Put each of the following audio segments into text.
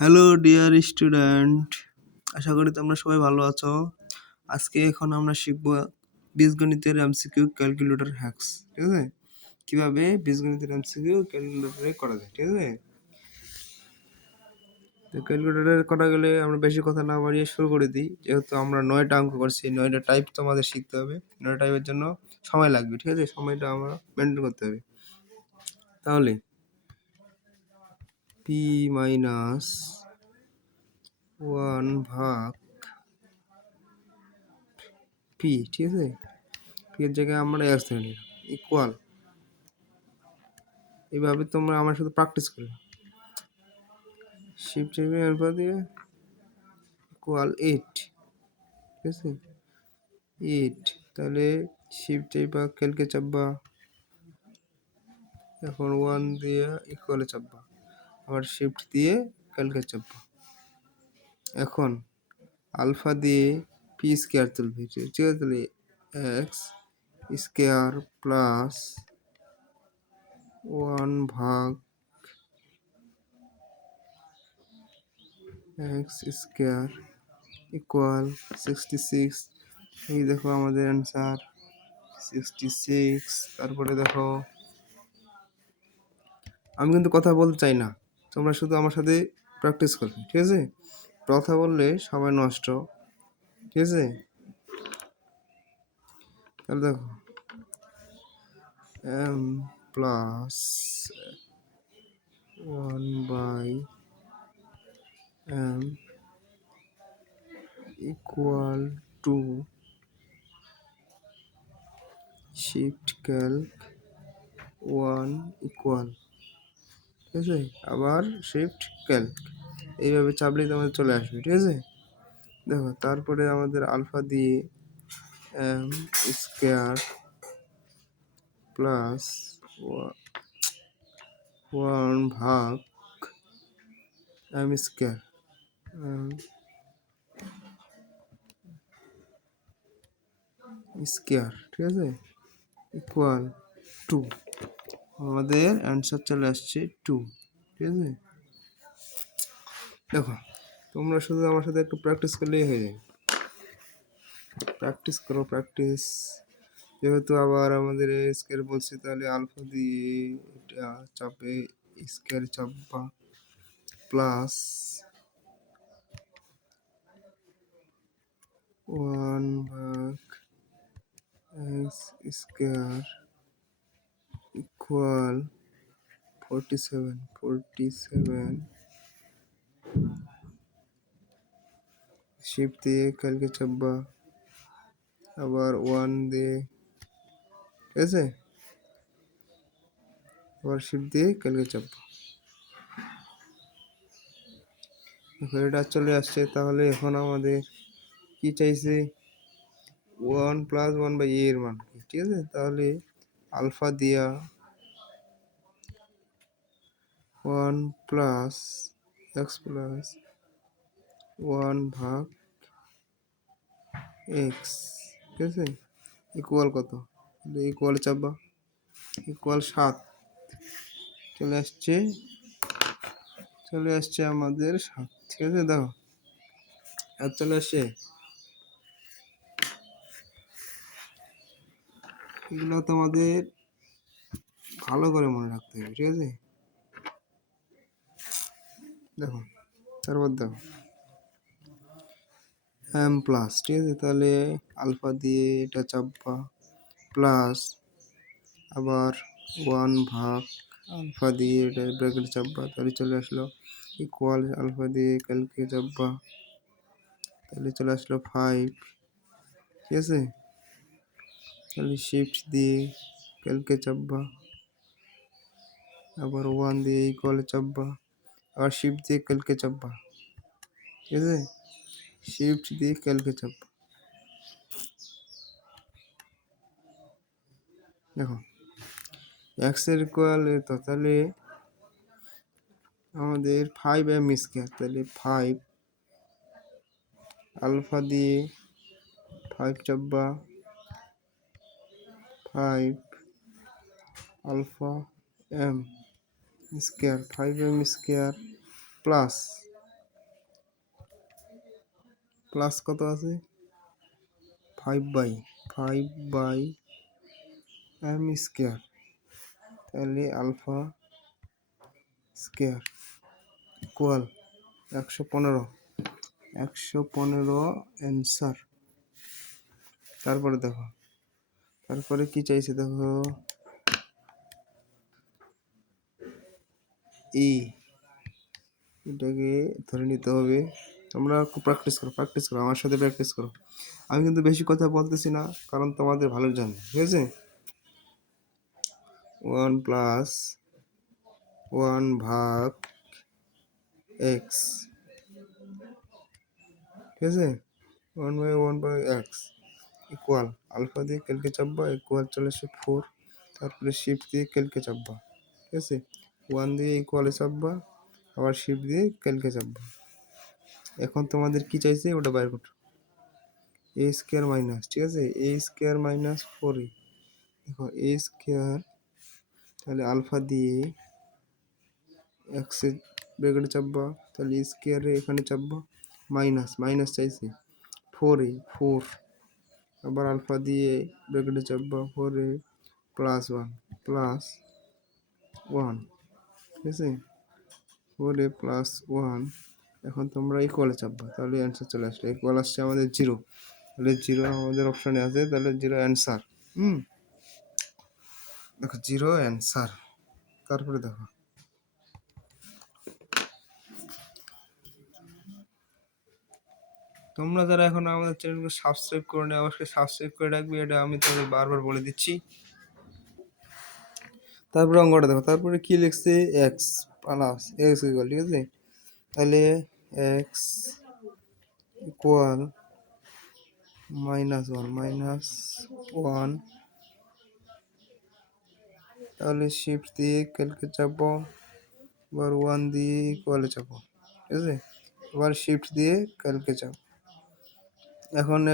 Hello dear student, আশা করি তোমরা সবাই ভালো আছো। আজকে আমরা শিখবো বীজগণিতের এমসিকিউ ক্যালকুলেটর হ্যাকস। ঠিক আছে, কিভাবে বীজগণিতের এমসিকিউ ক্যালকুলেটরে করা যায়। ঠিক আছে, তো ক্যালকুলেটরে করা গেলে আমরা বেশি কথা না বাড়িয়ে শুরু করে দিই। যেহেতু আমরা 9টা অঙ্ক করছি, 9টা টাইপ তো আমাদের শিখতে হবে। 9টা টাইপের জন্য সময় লাগবে। ঠিক আছে, সময়টা আমরা মেনটেন করতে হবে। তাহলে পি মাইনাস 1 ভাগ পি, ঠিক আছে, পি এর জায়গায় আমরা এক্স ধরে নিলাম, ইকুয়াল। এইভাবে তোমরা আমার সাথে প্র্যাকটিস করো। শিফট চেপে অ্যালফা দিয়ে ইকুয়াল 8, ঠিক আছে, 8। তাহলে শিফট চেপা ক্যালকে চাপবা, এখন 1 দিয়ে ইকুয়ালে চাপবা, আবার শিফট দিয়ে ক্যালকে চাপবা। এখন আলফা দিয়ে পি স্কোয়ার তুলবে, ঠিক আছে, তাহলে এক্স স্কোয়ার প্লাস 1 ভাগ এক্স স্কোয়ার ইকুয়াল 66। এই দেখো আমাদের অ্যান্সার 66। তারপরে দেখো, আমি কিন্তু কথা বলতে চাই না, তোমরা শুধু আমার সাথে প্র্যাকটিস করবে। ঠিক আছে, কথা বললে সময় নষ্ট। ঠিক আছে, তাহলে দেখো M plus 1/m equal to shift calc 1 equal, ঠিক আছে, আবার শিফট ক্যালক, এইভাবে চাপলেই তোমাদের চলে আসবে। ঠিক আছে, দেখো তারপরে আমাদের আলফা দিয়ে এম স্কোয়ার প্লাস 1 ভাগ এম স্কোয়ার স্কোয়ার, ঠিক আছে, ইকুয়াল 2। আমাদের অ্যান্সার চলে আসছে 2। ঠিক আছে, দেখো তোমরা শুধু আমার সাথে একটু প্র্যাকটিস করলেই হয়ে যায়। প্র্যাকটিস করো, প্র্যাকটিস। যেহেতু আবার আমাদের স্কোয়ার বলছি, তাহলে আলফা দিয়ে এটা চাপে স্কোয়ার চাপবা, প্লাস 1 ভাগ এক্স স্কোয়ার ইকুয়াল 47 শিফট দিয়ে কালকে চাপবা, আবার 1 দিয়ে, ঠিক আছে, আবার শিফট দিয়ে কালকে চাপবা। এটা চলে আসছে। তাহলে এখন আমাদের কি চাইছে, 1 প্লাস 1/a এর মান, ঠিক আছে, তাহলে আলফা দিয়া 1 প্লাস এক্স প্লাস 1 ভাগ এক্স, ঠিক আছে, ইকুয়াল কত, ইকুয়াল চাপবা, ইকুয়াল 7 চলে আসছে আমাদের 7। ঠিক আছে, দেখো আর চলে আসছে। এগুলো তোমাদের ভালো করে মনে রাখতে হবে। ঠিক আছে, দেখো তারপর দেখো এম প্লাস, ঠিক আছে, তাহলে আলফা দিয়ে এটা চাপবা, প্লাস আবার 1 ভাগ আলফা দিয়ে এটা ব্র্যাকেট চাপবা, তাহলে চলে আসলো ইকুয়াল আলফা দিয়ে কালকে চাপবা, তাহলে চলে আসলো 5। ঠিক আছে, তাহলে শিফট দিয়ে কালকে চাপবা, আবার 1 দিয়ে ইকুয়াল চাপবা, আবার শিফট দিয়ে কালকে চাপবা, ঠিক আছে, শিফট দিয়ে কালকে চাপবা। দেখো এক্স এর ইকুয়াল তো, তাহলে আমাদের 5m স্কোয়ার, তাহলে 5 আলফা দিয়ে 5 চাপবা, 5 alpha M square, 5m square plus plus কত আছে 5/5 m স্কোয়ার, তাহলে আলফা স্কোয়ার ইকুয়াল 115 অ্যান্সার। তারপরে দেখো, তারপরে কি চাইছে দেখো, এটাকে ধরে নিতে হবে। তোমরা প্র্যাকটিস করো, আমার সাথে প্র্যাকটিস করো। আমি কিন্তু বেশি কথা বলতেছি না, কারণ তোমাদের ভালোর জন্য, ঠিক আছে। 1+1/x, ঠিক আছে, 1/1/x ইকুয়াল আলফা দিয়ে ক্যালকে চাপবা, ইকুয়াল চলে আসে 4, তারপরে শিফট দিয়ে ক্যালকে চাপবা, ঠিক আছে, 1 দিয়ে ইকুয়ালে চাপবা, আবার শিফট দিয়ে ক্যালকে চাপবা। এখন তোমাদের কি চাইছে ওটা বাইর করো, এ স্কোয়ার মাইনাস, ঠিক আছে, এ স্কোয়ার মাইনাস 4a, দেখো এ স্কোয়ার, তাহলে আলফা দিয়ে এক্সে ব্র্যাকেটে চাপবা, তাহলে স্কোয়ারে এখানে চাপবা, মাইনাস চাইছে 4 আবার আলফা দিয়ে ব্র্যাকেটে চাপবা, 4a +1, ঠিক আছে, 4a+1। এখন তোমরা ইকুয়ালে চাপবা, তাহলে অ্যান্সার চলে আসলো, ইকুয়াল আসছে আমাদের 0, তাহলে 0 আমাদের অপশানে আছে, তাহলে 0 অ্যান্সার। দেখো 0 অ্যান্সার। তারপরে দেখো, তোমরা যারা এখন আমাদের চ্যানেলকে সাবস্ক্রাইব করে নি, অবশ্যই সাবস্ক্রাইব করে রাখবে, এটা আমি তোমাদের বারবার বলে দিচ্ছি। তারপরে অঙ্কটা দেখো, তারপরে কি লিখছে এক্স প্লাস এক্স ইকুয়াল, ঠিক আছে, তাহলে এক্স ইকুয়াল -1, তাহলে শিফট দিয়ে ক্যালকে চাপো, এবার 1 দিয়ে ইকুয়ালে চাপো, ঠিক আছে, এবার শিফট দিয়ে ক্যালকে চাপো।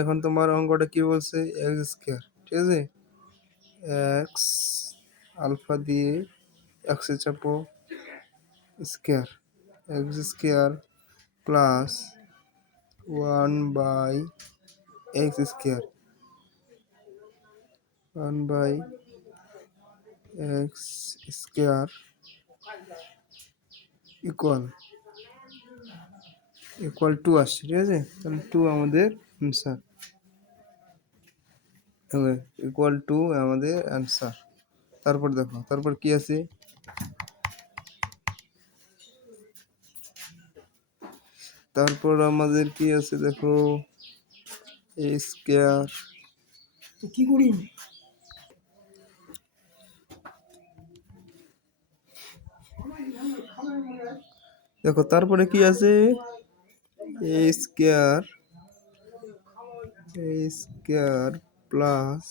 এখন তোমার অঙ্কটা কি বলছে, এক্স স্কোয়ার, ঠিক আছে, এক্স আলফা দিয়ে এক্সে চাপো square, x square plus 1/x square, 1/x square equal 2 আসছে, ঠিক আছে, তাহলে 2 আমাদের অ্যান্সার, ইকুয়াল 2 আমাদের অ্যান্সার। তারপর দেখো, তারপর কি আছে, তারপর আমাদের কি আছে দেখো, এ স্কোয়ার, কি করি দেখো, তারপরে কি আছে, a square plus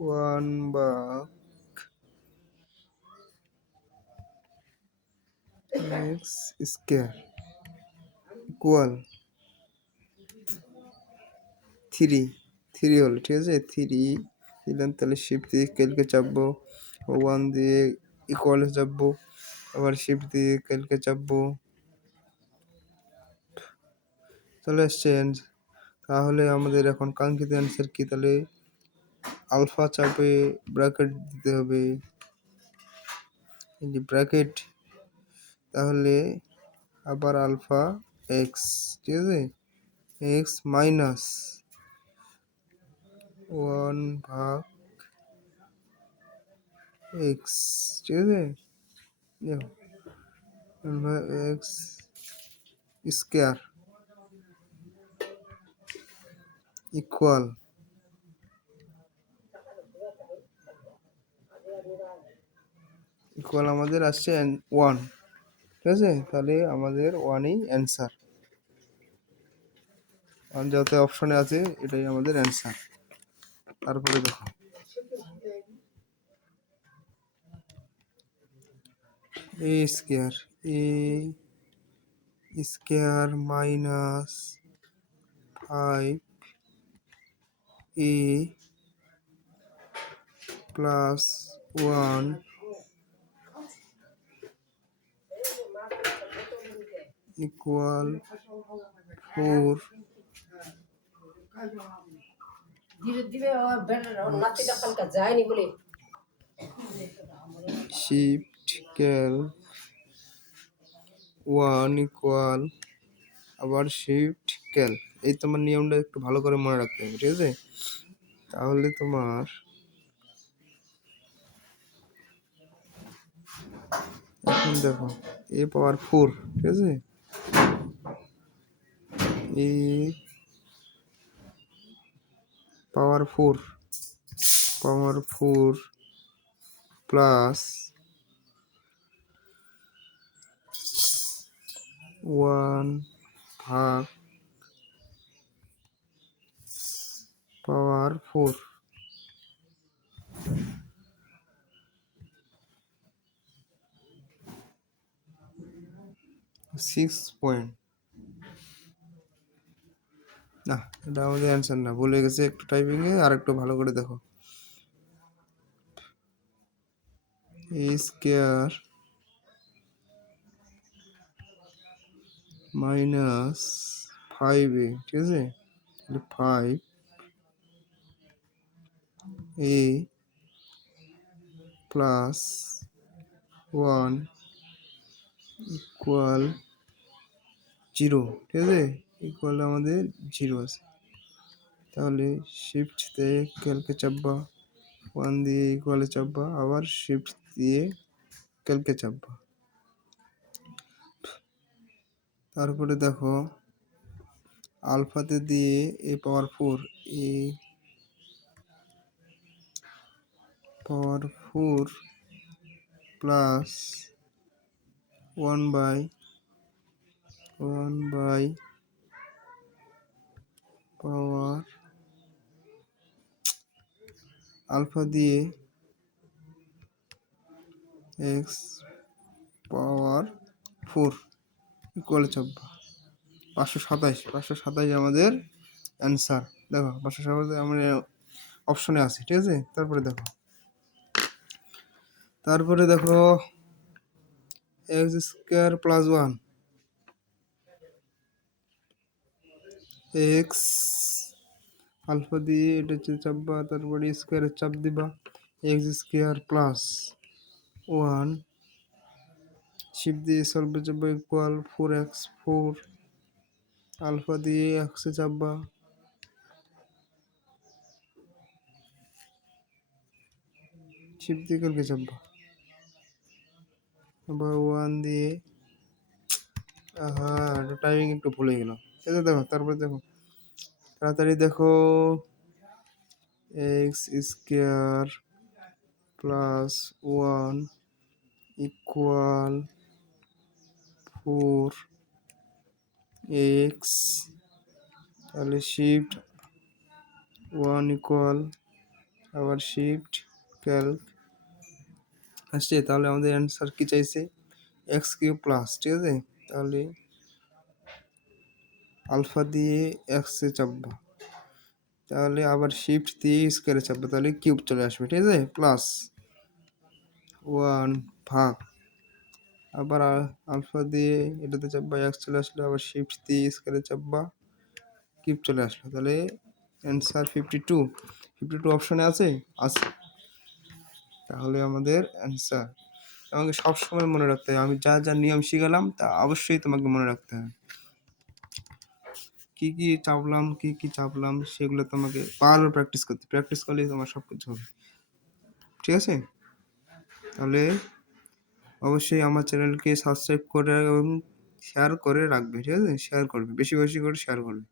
1/x square equal 3 হলো, ঠিক আছে, 3 দিলাম, তাহলে শিফট দিয়ে ক্যালকে চাপবো, 1 দিয়ে ইকুয়ালে চাপবো, আবার শিফট দিয়ে ক্যালকে চাপবো, চলে আসছে। তাহলে আমাদের এখন কাঙ্ক্ষিত অ্যান্সার কি, তাহলে আলফা চাপে ব্র্যাকেট দিতে হবে, এই যে ব্র্যাকেট, তাহলে আবার আলফা এক্স, ঠিক আছে, এক্স মাইনাস 1/x, ঠিক আছে, দেখো 1/x স্কোয়ার ইকুয়াল আমাদের আসছে 1, ঠিক আছে, তাহলে আমাদের 1ই অ্যান্সার, যাতে অপশনে আছে এটাই আমাদের অ্যান্সার। তারপরে দেখো, a square minus 5a plus 1 equal four shift calc one equal আবার শিফট ক্যাল। এই তোমার নিয়মটা একটু ভালো করে মনে রাখতে হবে, ঠিক আছে? তাহলে তোমার এখন দেখো এ পাওয়ার ফোর, ঠিক আছে? এ পাওয়ার ফোর প্লাস ওয়ান ভাগ পাওয়ার ফোর, সিক্স পয়েন্ট। না, এটা আমাদের অ্যান্সার না, ভুলে গেছে একটু টাইপিংয়ে, আর একটু ভালো করে দেখো। এ স্কোয়ার মাইনাস ফাইভ এ, ঠিক আছে? ফাইভ এ প্লাস ওয়ান ইকুয়াল জিরো, ঠিক আছে? ইকুয়াল আমাদের জিরো আছে। তাহলে শিফট দিয়ে ক্যালকে চাপবা, ওয়ান দিয়ে ইকুয়ালে চাপবা, আবার শিফট দিয়ে ক্যালকে চাপবা। তারপরে দেখো আলফাতে দিয়ে a power four, a power four plus one by power alpha দিয়ে এক্স পাওয়ার ফোর ইকুয়াল চাপবা। 527 আমাদের অ্যান্সার। দেখো 527 আমাদের অপশনে আছে, ঠিক আছে? তারপরে দেখো x square plus one, x alpha দিয়ে এটা চাপবা, তারপরে স্কোয়ারের চাপ দিবা, x square plus one shift দিয়ে সলভে চাপবা equal four x four, alpha দিয়ে এক্সে চাপবা, শিফট দিয়ে কালকে চাপবা, আবার ওয়ান দিয়ে টাইমিং একটু ভুলে গেলাম, ঠিক আছে? দেখো তারপরে দেখো তাড়াতাড়ি দেখো x square plus one equal four x, তাহলে শিফট ওয়ান ইকুয়াল আবার শিফট ক্যালক আসছে। তাহলে আমাদের অ্যান্সার কি চাইছে? এক্স কিউব প্লাস, ঠিক আছে? তাহলে আলফা দিয়ে এক্সে চাপবা, তাহলে আবার শিফট দিয়ে স্কোয়ারে চাপবা, তাহলে কিউব চলে আসবে, ঠিক আছে? প্লাস ওয়ান ভাগ আবার আলফা দিয়ে এটাতে চাপবা, এক্স চলে আসলো, আবার শিফট দিয়ে স্কোয়ারে চাপবা, কিউব চলে আসলো। তাহলে অ্যান্সার 52 অপশনে আছে। তাহলে আমাদের অ্যান্সার। আমাকে সবসময় মনে রাখতে হবে, আমি যা যা নিয়ম শিখালাম তা অবশ্যই তোমাকে মনে রাখতে হবে। কি চাপলাম সেগুলো তোমাকে বারবার প্র্যাকটিস করলেই তোমার সব কিছু হবে, ঠিক আছে? তাহলে অবশ্যই আমার চ্যানেলকে সাবস্ক্রাইব করে এবং শেয়ার করে রাখবে, ঠিক আছে? শেয়ার করবে, বেশি বেশি করে শেয়ার করবে।